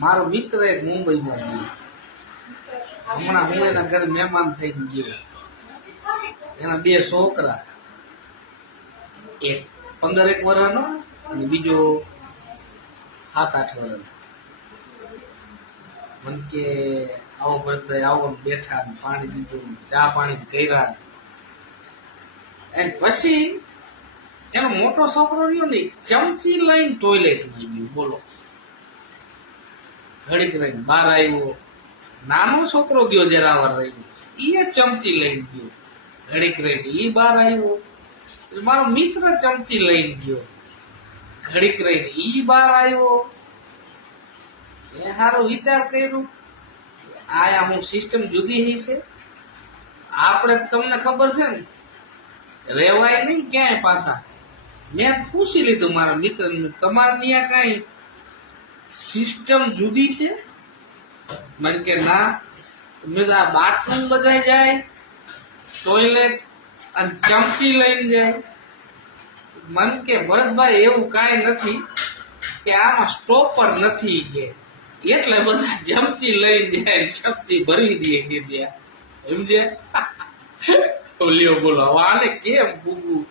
મારો મિત્ર એક મુંબઈમાં ગયો હમણાં હું એના ઘરે મહેમાન થઈને ગયો. એના બે છોકરા. એક પંદર એક વર્ષનો અને બીજો સાત આઠ વર્ષનો. મન કે આવો ભરતભાઈ આવો બેઠા પાણી દીધું ચા પાણી કર્યા એન્ડ પછી એનો મોટો છોકરો રહ્યો ને ચમચી લઈને ટોયલેટમાં ગયો. બોલો. ઘડીક રહીને બહાર આવ્યો. નાનો છોકરો ગયો જરાવાર રહ્યો એ ચમચી લઈને ગયો. ઘડીક રહીને એ બહાર આવ્યો. મારો મિત્ર ચમચી લઈને ગયો. ઘડીક રહીને ઈ બહાર આવ્યો. એ સારો વિચાર કર્યો આ અમુક સિસ્ટમ જુદી હી છે. આપણે તમને ખબર છે ને, રેવાય નહીં ક્યાંય પાછા. મેં પૂછી લીધું મારા મિત્ર તમારે ત્યાં કઈ સિસ્ટમ જુદી છે? મને કે ના બધા બાથરૂમ બધા જાય ટોયલેટ અને ચમચી લઈને જાય. મન કે ભરતભાઈ, એવું કાંઈ નથી કે આમાં સ્ટોપર નથી કે. એટલે બધા ચમચી લઈને જાય, ચમચી ભરી દે કે ત્યાં. સમજે બોલ્યો બોલો, હવે આને કેમ પૂગવું